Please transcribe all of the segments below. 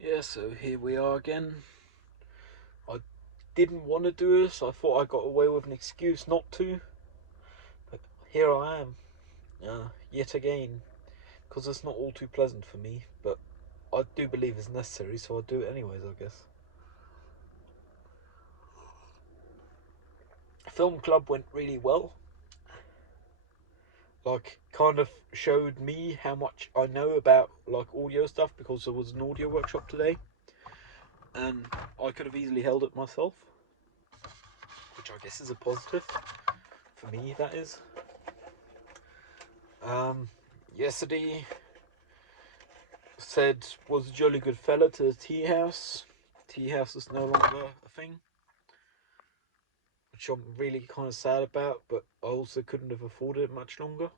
Yeah, so here we are again. I didn't want to do this. I thought I got away with an excuse not to, but here I am, yet again, because it's not all too pleasant for me, but I do believe it's necessary, so I'll do it anyways, I guess. Film club went really well. Like, kind of showed me how much I know about like audio stuff because there was an audio workshop today, and I could have easily held it myself, which I guess is a positive for me. That is. Um, Yesterday said was a jolly good fella to the tea house. Tea house is no longer a thing, which I'm really kind of sad about, but I also couldn't have afforded it much longer.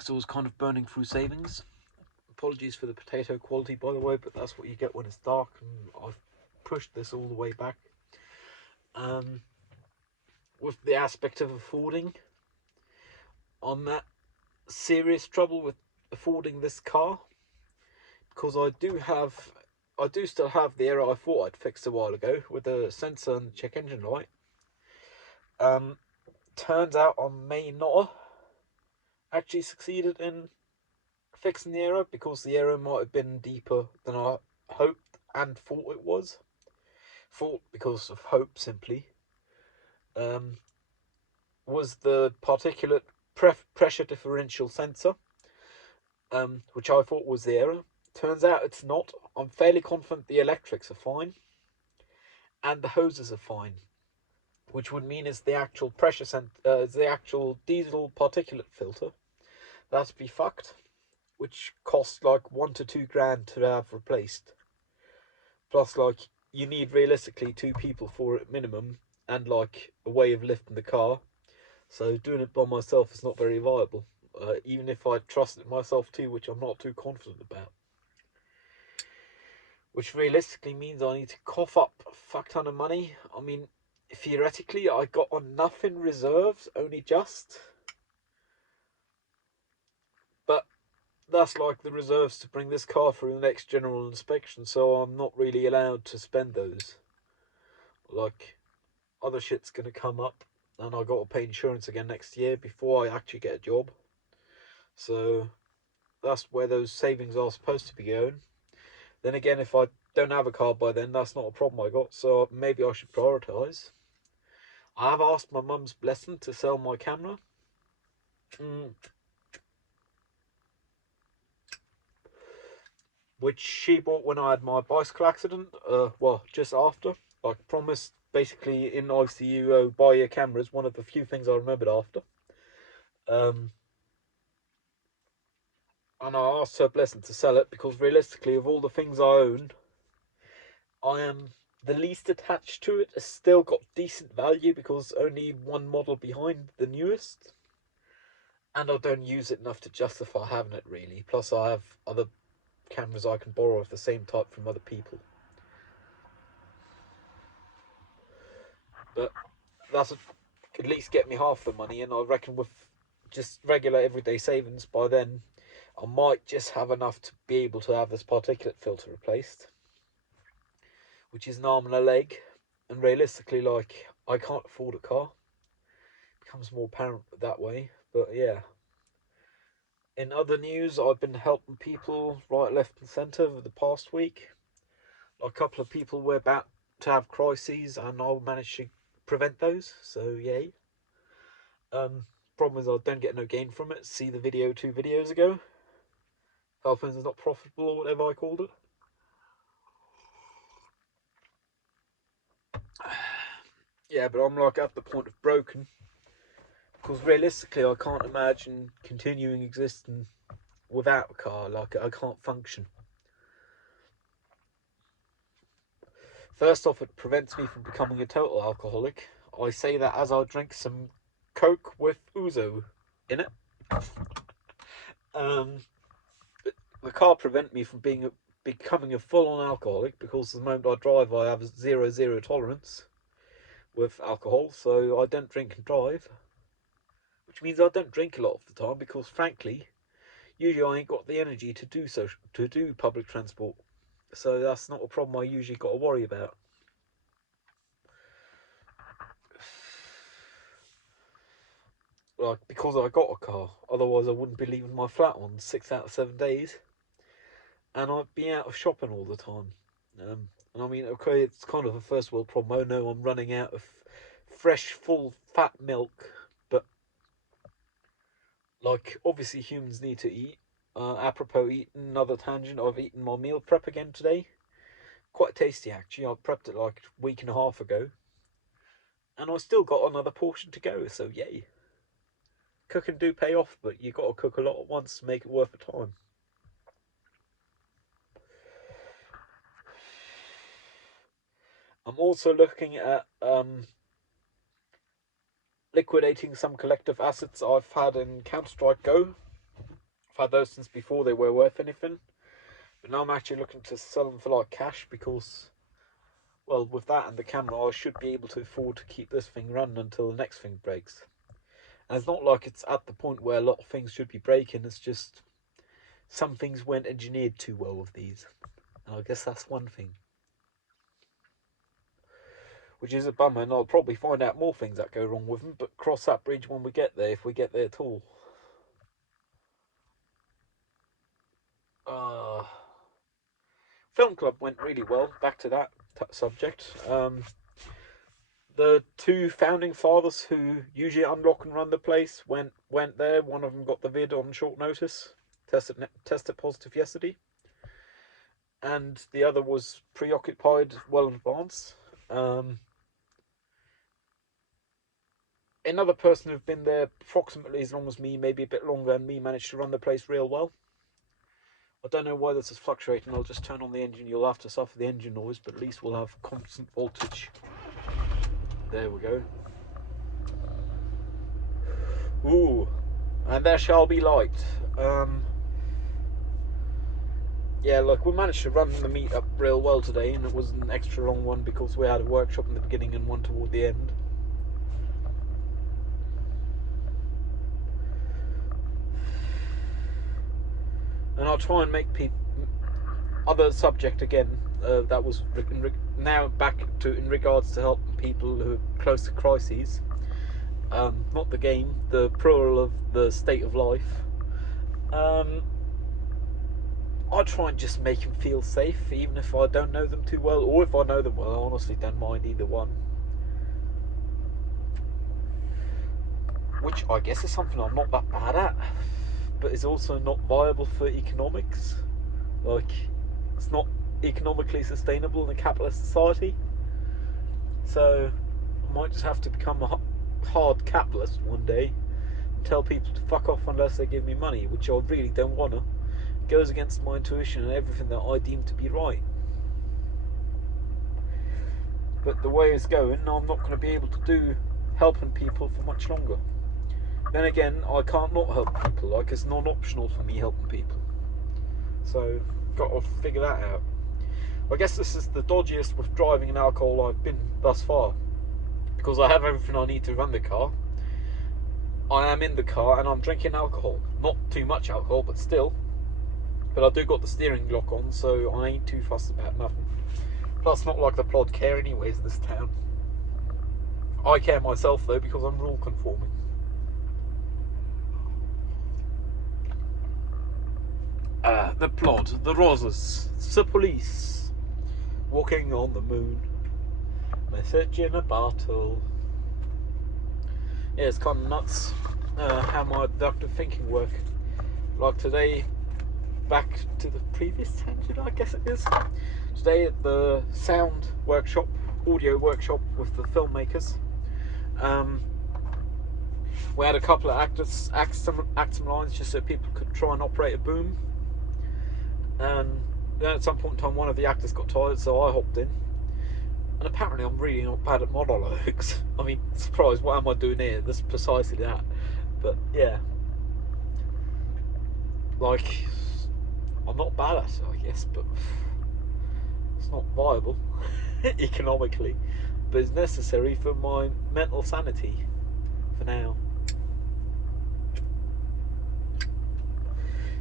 So I was kind of burning through savings. Apologies for the potato quality, by the way, but that's what you get when it's dark, and I've pushed this all the way back. Um, with the aspect of affording, I'm at serious trouble with affording this car because I do still have the error I thought I'd fixed a while ago with the sensor and check engine light. Um, Turns out I may not actually succeeded in fixing the error because the error might have been deeper than I hoped and thought it was. Thought because of hope simply. Um, was the particulate pressure differential sensor, which I thought was the error. Turns out it's not. I'm fairly confident the electrics are fine and the hoses are fine, which would mean is the actual is the actual diesel particulate filter. That'd be fucked, which costs like 1 to 2 grand to have replaced. Plus, like, you need realistically 2 people for it minimum, and like a way of lifting the car. So doing it by myself is not very viable. Even if I trusted myself too, which I'm not too confident about. Which realistically means I need to cough up a fuck ton of money. I mean, theoretically, I got enough in reserves, only just. But that's like the reserves to bring this car through the next general inspection, so I'm not really allowed to spend those. Like, other shit's gonna come up, and I gotta pay insurance again next year before I actually get a job. So that's where those savings are supposed to be going. Then again, if I don't have a car by then, that's not a problem I got, so maybe I should prioritise. I have asked my mum's blessing to sell my camera. Mm, which she bought when I had my bicycle accident. Well, just after. Like promised, basically in ICU, buy your cameras. One of the few things I remembered after. Um, and I asked her blessing to sell it because realistically, of all the things I own, I am the least attached to it. It's still got decent value because only one model behind the newest, and I don't use it enough to justify having it really. Plus, I have other cameras I can borrow of the same type from other people. But that's at least get me half the money, and I reckon with just regular everyday savings by then, I might just have enough to be able to have this particulate filter replaced, which is an arm and a leg. And realistically, like, I can't afford a car. It becomes more apparent that way. But yeah. In other news, I've been helping people right, left, and centre over the past week. A couple of people were about to have crises, and I managed to prevent those. So yay. Problem is I don't get no gain from it. See the video 2 videos ago. Dolphins is not profitable or whatever I called it. Yeah, but I'm like at the point of broken because realistically I can't imagine continuing existing without a car. Like I can't function. First off, it prevents me from becoming a total alcoholic. I say that as I drink some Coke with Ouzo in it. Um, the car prevent me from becoming a full-on alcoholic because the moment I drive, I have zero tolerance with alcohol, so I don't drink and drive. Which means I don't drink a lot of the time because, frankly, usually I ain't got the energy to do public transport, so that's not a problem I usually got to worry about. Like, because I got a car, otherwise I wouldn't be leaving my flat on 6 out of 7 days, and I'd be out of shopping all the time. And I mean, okay, it's kind of a first world problem. I know I'm running out of fresh, full fat milk, but like, obviously humans need to eat. Apropos eating, another tangent, I've eaten my meal prep again today. Quite tasty, actually. I prepped it like a week and a half ago, and I still got another portion to go, so yay. Cooking do pay off, but you got to cook a lot at once to make it worth the time. I'm also looking at liquidating some collective assets I've had in Counter-Strike Go. I've had those since before they were worth anything, but now I'm actually looking to sell them for like cash, because, well, with that and the camera, I should be able to afford to keep this thing running until the next thing breaks. And it's not like it's at the point where a lot of things should be breaking, it's just some things weren't engineered too well with these. And I guess that's one thing. Which is a bummer, and I'll probably find out more things that go wrong with them, but cross that bridge when we get there, if we get there at all. Film club went really well, back to that subject. The two founding fathers who usually unlock and run the place went there. One of them got the vid on short notice, tested positive yesterday, and the other was preoccupied well in advance. Another person who've been there approximately as long as me, maybe a bit longer, and me, managed to run the place real well. I don't know why this is fluctuating. I'll just turn on the engine. You'll have to suffer the engine noise, but at least we'll have constant voltage. There we go. Ooh, and there shall be light. Yeah, look, we managed to run the meet up real well today, and it was an extra long one because we had a workshop in the beginning and one toward the end. And I'll try and make people other subject again. That was now back to in regards to helping people who are close to crises. Not the game, the plural of the state of life. I try and just make them feel safe, even if I don't know them too well, or if I know them well. I honestly don't mind either one. Which I guess is something I'm not that bad at, but is also not viable for economics. Like, it's not economically sustainable in a capitalist society. So I might just have to become a hard capitalist one day and tell people to fuck off unless they give me money, which I really don't want to. It goes against my intuition and everything that I deem to be right. But the way it's going, I'm not going to be able to do helping people for much longer. Then again, I can't not help people. Like, it's non-optional for me helping people. So, got to figure that out. I guess this is the dodgiest with driving and alcohol I've been thus far, because I have everything I need to run the car. I am in the car and I'm drinking alcohol. Not too much alcohol, but still. But I do got the steering lock on, so I ain't too fussed about nothing. Plus, not like the plod care anyways in this town. I care myself though, because I'm rule conforming. The plod, the roses, the police, walking on the moon, message in a bottle. Yeah, it's kind of nuts how my deductive thinking work. Like today, back to the previous tangent, I guess it is. Today at the sound workshop, audio workshop with the filmmakers, we had a couple of actors act some lines just so people could try and operate a boom. And then at some point in time, one of the actors got tired, so I hopped in. And apparently I'm really not bad at monologues. I mean, surprise, what am I doing here? That's precisely that. But yeah, like, I'm not bad at it, I guess, but it's not viable economically. But it's necessary for my mental sanity for now.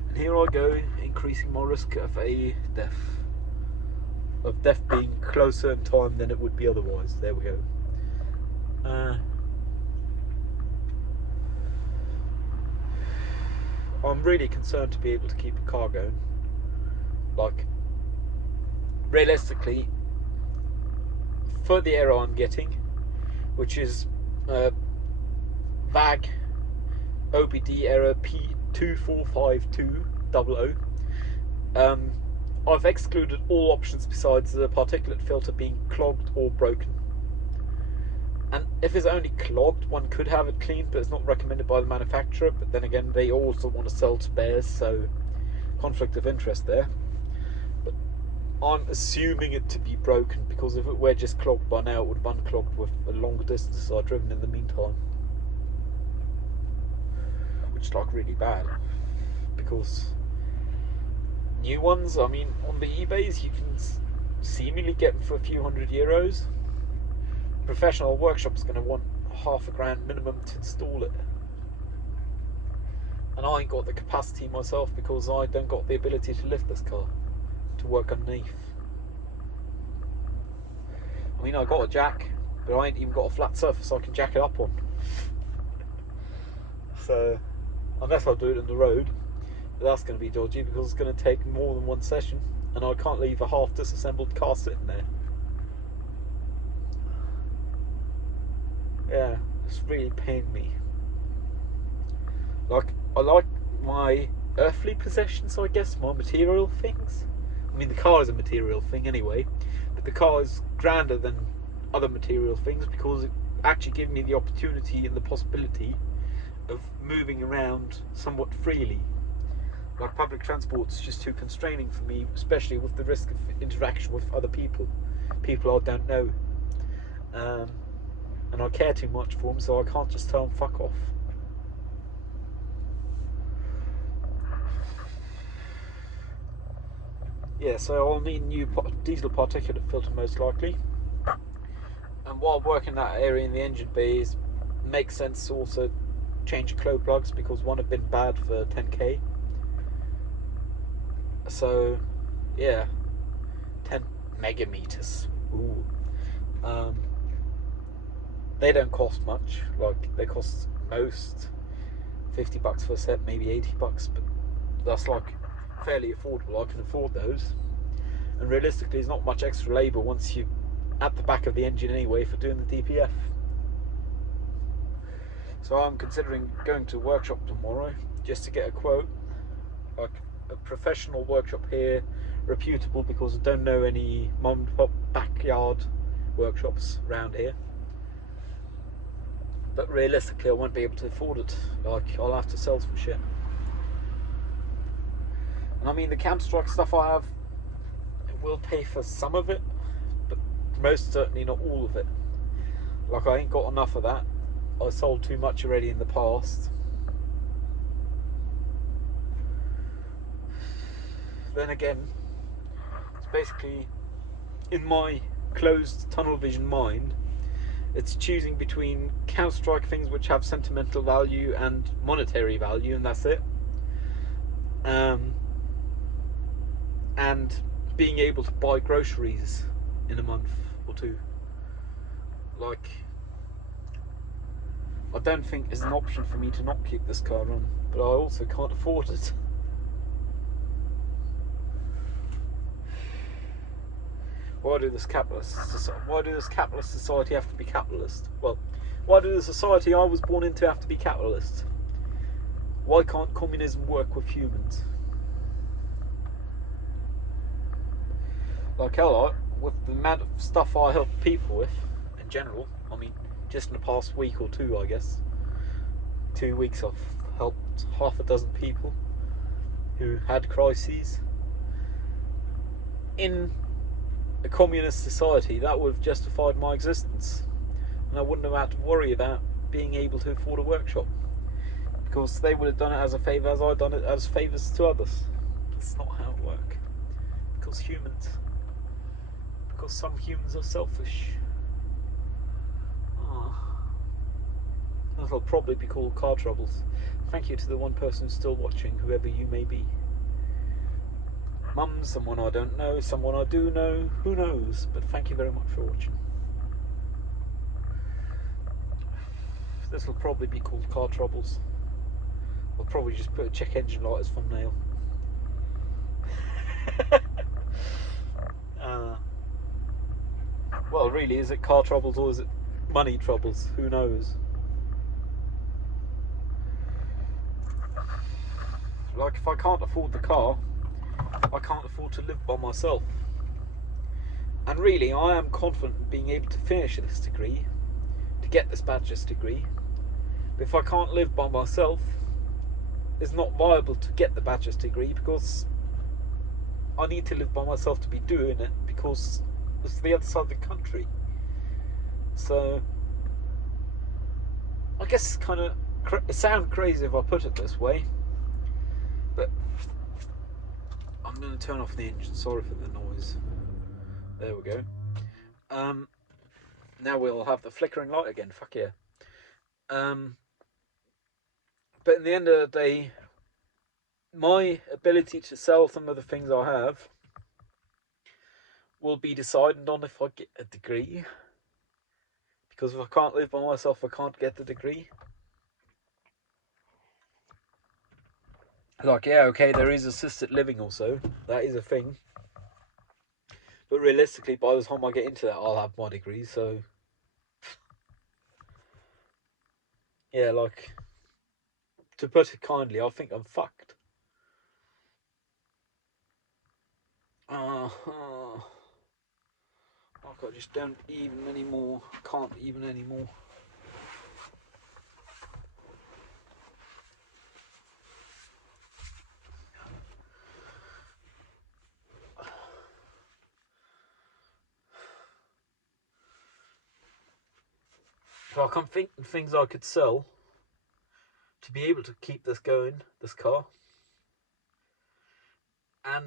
And here I go, increasing my risk of a death. Of death being closer in time than it would be otherwise. There we go. I'm really concerned to be able to keep a car going. Like, realistically, for the error I'm getting, which is VAG OBD error P2452000, I've excluded all options besides the particulate filter being clogged or broken. And if it's only clogged, one could have it cleaned, but it's not recommended by the manufacturer. But then again, they also want to sell to bears, so conflict of interest there. But I'm assuming it to be broken, because if it were just clogged by now, it would have unclogged with a longer distance I've driven in the meantime. Which is like really bad, because new ones, I mean, on the eBays you can seemingly get them for a few €100. Professional workshop's going to want £500 minimum to install it, and I ain't got the capacity myself, because I don't got the ability to lift this car to work underneath. I mean, I got a jack, but I ain't even got a flat surface I can jack it up on. So unless I do it in the road, that's going to be dodgy, because it's going to take more than one session, and I can't leave a half disassembled car sitting there. Yeah, it's really pained me. Like, I like my earthly possessions, I guess, my material things. I mean, the car is a material thing anyway, but the car is grander than other material things, because it actually gives me the opportunity and the possibility of moving around somewhat freely. Like, public transport's just too constraining for me, especially with the risk of interaction with other people I don't know. And I care too much for them, so I can't just tell them fuck off. Yeah, so I'll need a new diesel particulate filter most likely. And while working that area in the engine bays, makes sense to also change glow plugs, because one have been bad for 10k. So yeah, 10 megameters. Ooh. They don't cost much. Like, they cost most $50 for a set, maybe $80, but that's like fairly affordable. I can afford those, and realistically, it's not much extra labour once you're at the back of the engine anyway for doing the DPF. So I'm considering going to a workshop tomorrow just to get a quote, like a professional workshop here, reputable, because I don't know any mom and pop backyard workshops around here. But realistically, I won't be able to afford it. Like, I'll have to sell some shit. And I mean, the Camstrike stuff I have, it will pay for some of it, but most certainly not all of it. Like, I ain't got enough of that. I sold too much already in the past. Then again, it's basically, in my closed tunnel vision mind, it's choosing between Camstrike things which have sentimental value and monetary value, and that's it. And being able to buy groceries in a month or two. Like, I don't think it's an option for me to not keep this car on, but I also can't afford it. Why does this capitalist society have to be capitalist? Well, why does the society I was born into have to be capitalist? Why can't communism work with humans? Like, hell, with the amount of stuff I help people with in general, I mean, just in the past week or two, I guess, 2 weeks, I've helped half a dozen people who had crises. In a communist society, that would have justified my existence, and I wouldn't have had to worry about being able to afford a workshop, because they would have done it as a favour, as I've done it as favours to others. That's not how it works. Because some humans are selfish. That'll probably be called car troubles. Thank you to the one person who's still watching, whoever you may be. mum, someone I don't know, someone I do know, who knows? But thank you very much for watching. This will probably be called Car Troubles. I'll probably just put a check engine light as thumbnail. Well, really, is it car troubles or is it money troubles? Who knows? Like, if I can't afford the car, I can't afford to live by myself. And really, I am confident in being able to finish this degree, to get this bachelor's degree. But if I can't live by myself, it's not viable to get the bachelor's degree, because I need to live by myself to be doing it, because it's the other side of the country. So I guess it's kind of it sounds crazy if I put it this way, but I'm going to turn off the engine. Sorry for the noise. There we go. Now we'll have the flickering light again. Fuck yeah. But in the end of the day, my ability to sell some of the things I have will be decided on if I get a degree. Because if I can't live by myself, I can't get the degree. Like, yeah, okay, there is assisted living also. That is a thing. But realistically, by the time I get into that, I'll have my degree, so... Yeah, like... To put it kindly, I think I'm fucked. Like, I just don't even anymore. Can't even anymore. Like, I'm thinking things I could sell to be able to keep this going, this car. And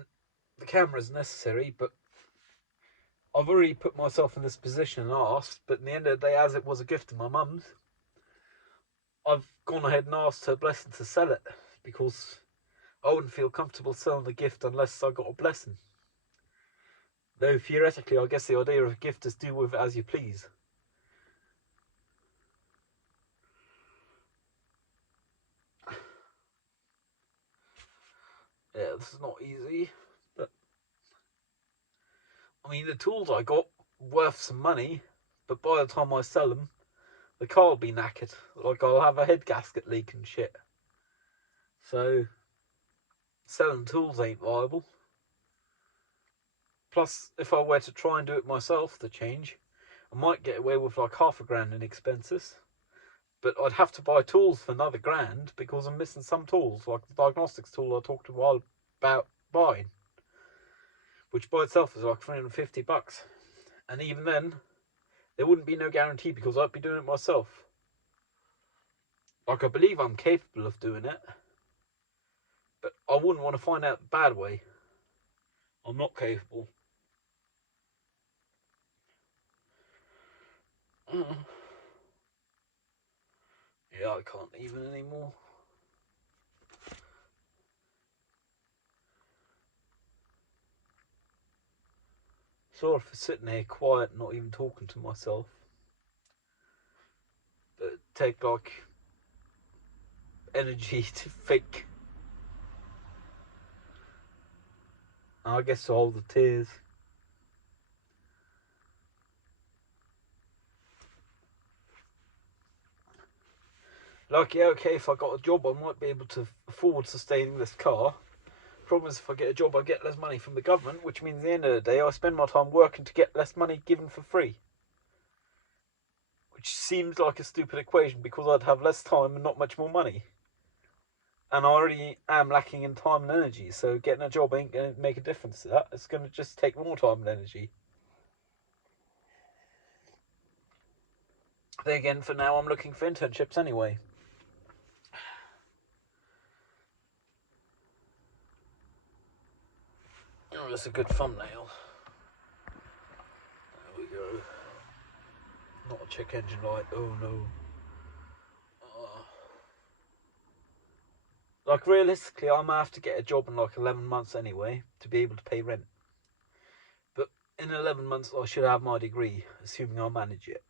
the camera is necessary, but I've already put myself in this position and asked, but in the end of the day, as it was a gift to my mum's, I've gone ahead and asked her blessing to sell it, because I wouldn't feel comfortable selling the gift unless I got a blessing. Though theoretically, I guess the idea of a gift is do with it as you please. Yeah, this is not easy, but I mean, the tools I got worth some money, but by the time I sell them, the car will be knackered. Like, I'll have a head gasket leak and shit. So, selling tools ain't viable. Plus, if I were to try and do it myself, the change, I might get away with like £1,000 in expenses. But I'd have to buy tools for another £1,000 because I'm missing some tools, like the diagnostics tool I talked a while about buying, which by itself is like £350. And even then, there wouldn't be no guarantee because I'd be doing it myself. Like, I believe I'm capable of doing it, but I wouldn't want to find out the bad way. I'm not capable. Yeah, I can't even anymore. Sorry for sitting here quiet, not even talking to myself. But it'd take like energy to fake. I guess all the tears. Like, yeah, okay, if I got a job, I might be able to afford sustaining this car. Problem is, if I get a job, I get less money from the government, which means at the end of the day, I spend my time working to get less money given for free. Which seems like a stupid equation because I'd have less time and not much more money. And I already am lacking in time and energy, so getting a job ain't going to make a difference to that. It's going to just take more time and energy. Then again, for now, I'm looking for internships anyway. Oh, that's a good thumbnail. There we go. Not a check engine light. Oh no. Like, realistically, I'm gonna have to get a job in like 11 months anyway to be able to pay rent. But in 11 months, I should have my degree, assuming I manage it.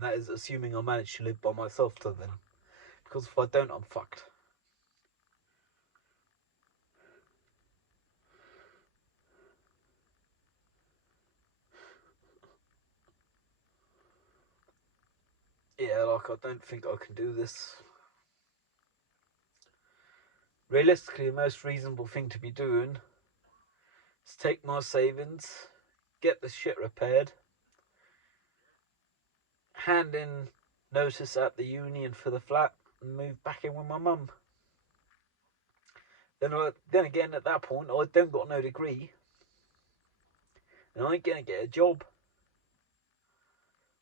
And that is assuming I manage to live by myself till then. Because if I don't, I'm fucked. Yeah, like, I don't think I can do this. Realistically, the most reasonable thing to be doing is take my savings, get the shit repaired, hand in notice at the union for the flat, and move back in with my mum. Then again, at that point, I don't got no degree, and I ain't gonna get a job,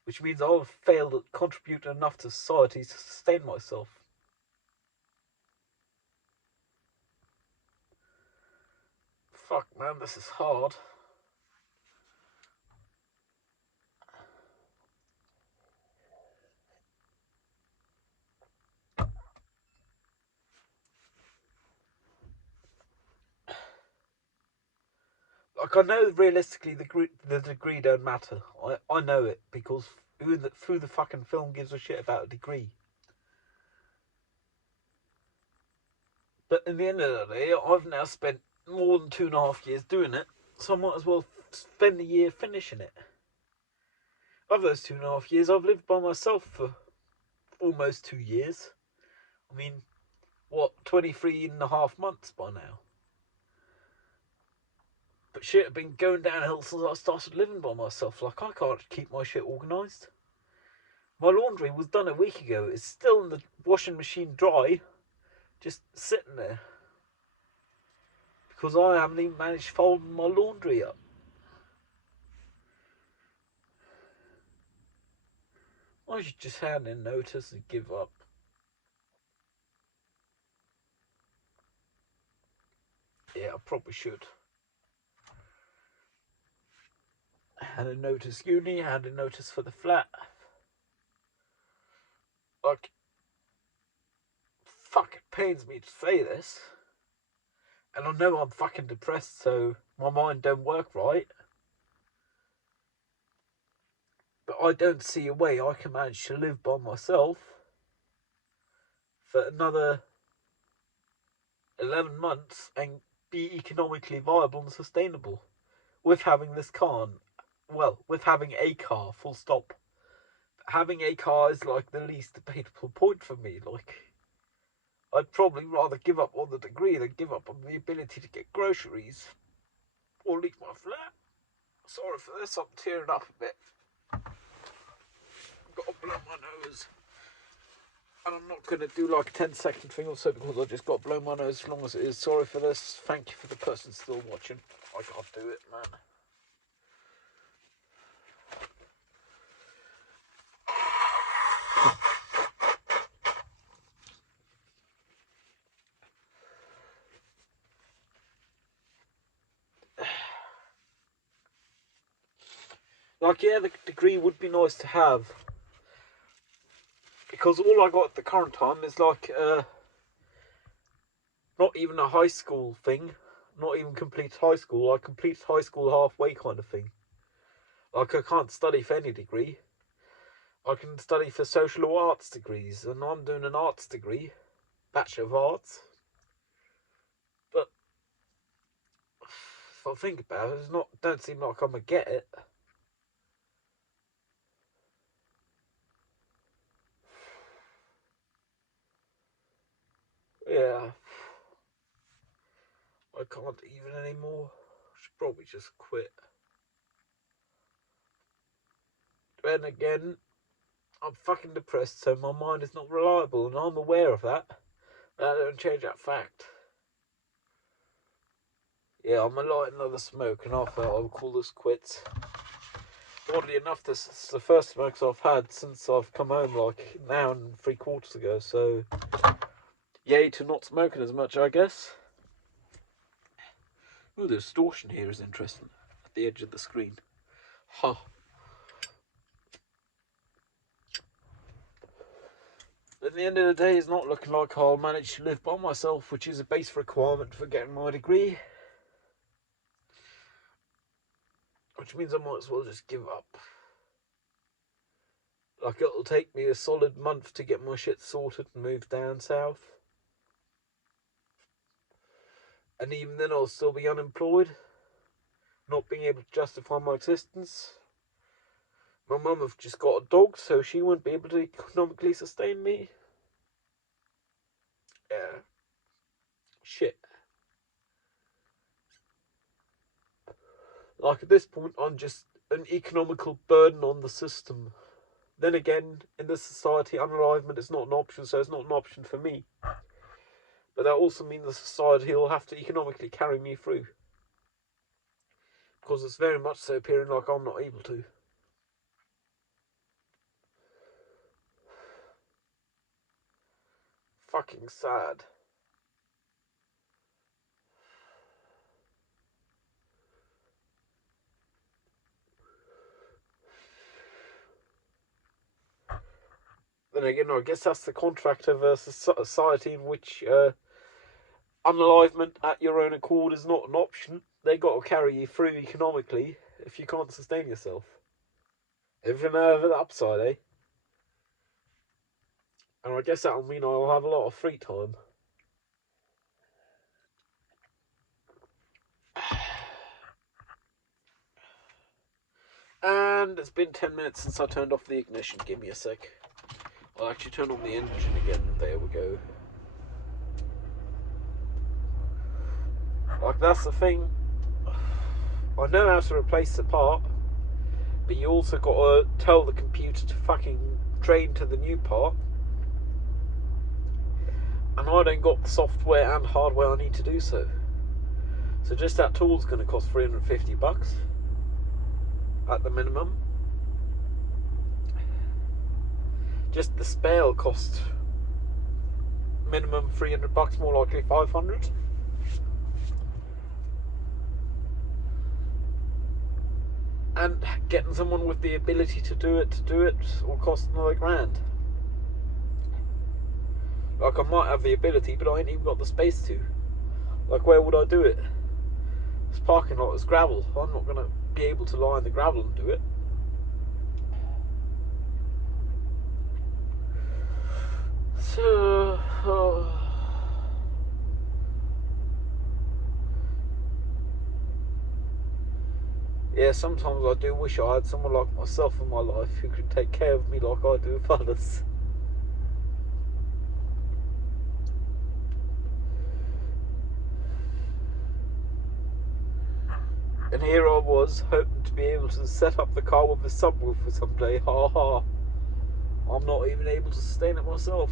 which means I'll have failed at contributing enough to society to sustain myself. Fuck, man, this is hard. Like, I know realistically the degree don't matter. I know it because who the fucking film gives a shit about a degree? But in the end of the day, I've now spent more than 2.5 years doing it, so I might as well spend a year finishing it. Of those 2.5 years, I've lived by myself for almost 2 years. I mean, what, 23.5 months by now? But shit had been going downhill since I started living by myself. Like, I can't keep my shit organised. My laundry was done a week ago. It's still in the washing machine dry, just sitting there. Because I haven't even managed folding my laundry up. I should just hand in notice and give up. Yeah, I probably should. Hand a notice uni, hand a notice for the flat. Like, fuck, it pains me to say this. And I know I'm fucking depressed, so my mind don't work right. But I don't see a way I can manage to live by myself for another 11 months and be economically viable and sustainable with having this car. Well, with having a car, full stop. Having a car is like the least debatable point for me. Like, I'd probably rather give up on the degree than give up on the ability to get groceries or leave my flat. Sorry for this, I'm tearing up a bit. I've got to blow my nose. And I'm not going to do like a 10-second thing or so because I just got to blow my nose as long as it is. Sorry for this. Thank you for the person still watching. I can't do it, man. Like, yeah, the degree would be nice to have. Because all I got at the current time is like, not even a high school thing. Not even complete high school. I complete high school halfway kind of thing. Like, I can't study for any degree. I can study for social or arts degrees, and I'm doing an arts degree, Bachelor of Arts. But if I think about it, don't seem like I'm gonna get it. Yeah, I can't even anymore. I should probably just quit. Then again, I'm fucking depressed, so my mind is not reliable, and I'm aware of that. That don't change that fact. Yeah, I'm gonna light another smoke, and after I'll call this quits. Oddly enough, this is the first smokes I've had since I've come home, like an hour and 3/4 ago. So, yay to not smoking as much, I guess. Ooh, the distortion here is interesting at the edge of the screen. Huh. at the end of the day, it's not looking like I'll manage to live by myself, which is a base requirement for getting my degree. Which means I might as well just give up. Like, it'll take me a solid month to get my shit sorted and move down south. And even then I'll still be unemployed, not being able to justify my existence. My mum have just got a dog, so she won't be able to economically sustain me. Yeah. Shit. Like, at this point, I'm just an economical burden on the system. Then again, in this society, unalivement is not an option, so it's not an option for me. But that also means the society will have to economically carry me through. Because it's very much so appearing like I'm not able to. Fucking sad. Then again, I guess that's the contract of a society in which unalivement at your own accord is not an option. They got to carry you through economically if you can't sustain yourself. Everything over the upside, eh? And I guess that'll mean I'll have a lot of free time. And it's been 10 minutes since I turned off the ignition. Give me a sec. I'll actually turn on the engine again. There we go. Like, that's the thing. I know how to replace the part, but you also got to tell the computer to fucking train to the new part. And I don't got the software and hardware I need to do so. So just that tool's going to cost $350 at the minimum. Just the spare will cost minimum $300, more likely $500. And getting someone with the ability to do it will cost another $1,000. Like, I might have the ability, but I ain't even got the space to. Like, where would I do it? This parking lot is gravel. I'm not going to be able to lie in the gravel and do it. So... yeah, sometimes I do wish I had someone like myself in my life who could take care of me like I do with others. And here I was, hoping to be able to set up the car with a subwoofer someday. Ha ha. I'm not even able to sustain it myself.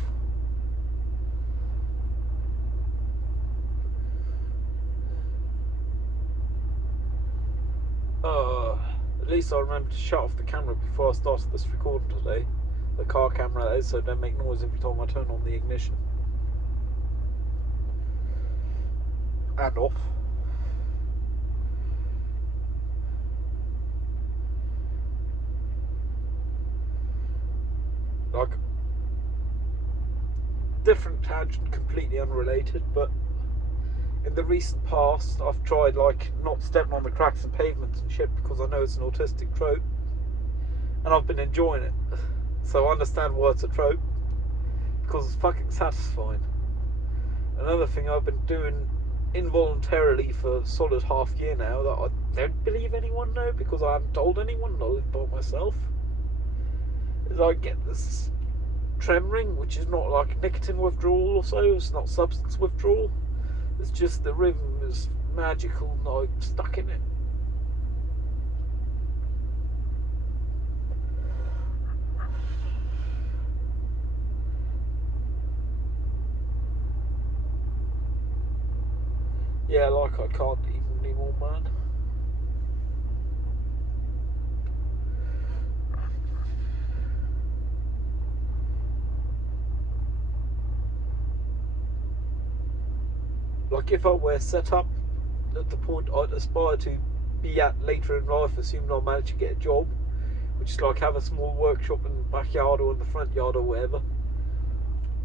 At least I remember to shut off the camera before I started this recording today. The car camera, that is, so it don't make noise every time I turn on the ignition. And off. Like, different tangent, completely unrelated, but in the recent past I've tried, like, not stepping on the cracks and pavements and shit because I know it's an autistic trope, and I've been enjoying it. So I understand why it's a trope, because it's fucking satisfying. Another thing I've been doing involuntarily for a solid half year now that I don't believe anyone know because I haven't told anyone, I live by myself, is I get this tremoring, which is not like nicotine withdrawal or so, it's not substance withdrawal, it's just the rhythm is magical and I'm stuck in it. Yeah, like, I can't even anymore, man. Like, if I were set up at the point I'd aspire to be at later in life, assuming I manage to get a job, which is like have a small workshop in the backyard or in the front yard or whatever,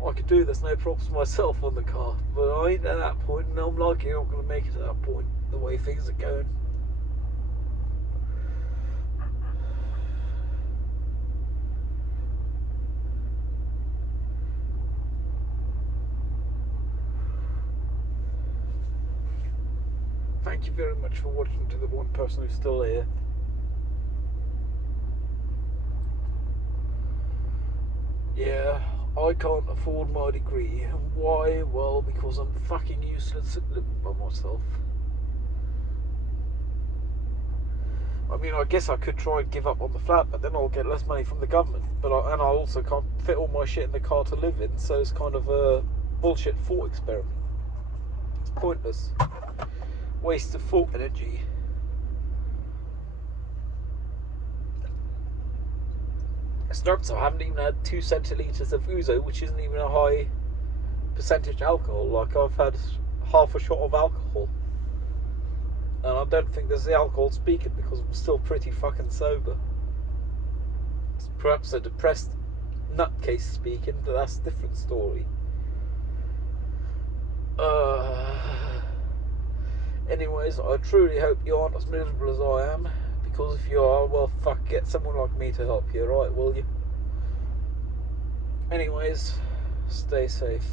I could do this no props myself on the car, but I ain't at that point, and I'm likely not going to make it to that point the way things are going. Thank you very much for watching, to the one person who's still here. Yeah, I can't afford my degree. And why? Well, because I'm fucking useless at living by myself. I mean, I guess I could try and give up on the flat, but then I'll get less money from the government. And I also can't fit all my shit in the car to live in, so it's kind of a bullshit thought experiment. It's pointless. Waste of thought energy. It's nuts. I haven't even had 2 centilitres of ouzo, which isn't even a high percentage alcohol. Like, I've had half a shot of alcohol. And I don't think there's the alcohol speaking, because I'm still pretty fucking sober. It's perhaps a depressed nutcase speaking, but that's a different story. Anyways, I truly hope you aren't as miserable as I am, because if you are, well, fuck, get someone like me to help you, right, will you? Anyways, stay safe.